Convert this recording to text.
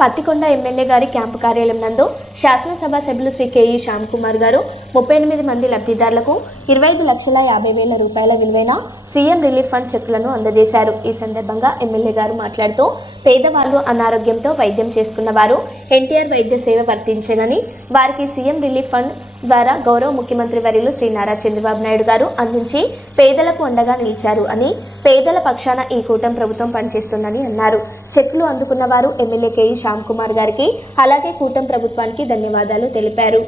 Pattikonda MLA గారి camp కార్యాలయం నందు శాసనసభ సభ్యులు శ్రీ కేఈ శ్యామ్ కుమార్ గారు 38 మంది లబ్ధిదారులకు 25,50,000 రూపాయల విలువైన సీఎం రిలీఫ్ ఫండ్ చెక్కులను అందజేశారు. ఈ సందర్భంగా ఎమ్మెల్యే గారు మాట్లాడుతూ పేదవాళ్ళు అనారోగ్యంతో వైద్యం చేసుకున్న వారు ఎన్టీఆర్ వైద్య సేవ వర్తించేనని, వారికి సీఎం రిలీఫ్ ఫండ్ ద్వారా గౌరవ ముఖ్యమంత్రి వర్యులు శ్రీ నారా చంద్రబాబు నాయుడు గారు అందించి పేదలకు అండగా నిలిచారు అని, పేదల పక్షాన ఈ కూటమి ప్రభుత్వం పనిచేస్తుందని అన్నారు. చెక్కులు అందుకున్న వారు ఎమ్మెల్యే కేఈ శ్యామ్ కుమార్ గారికి అలాగే కూటమి ప్రభుత్వానికి ధన్యవాదాలు తెలిపారు.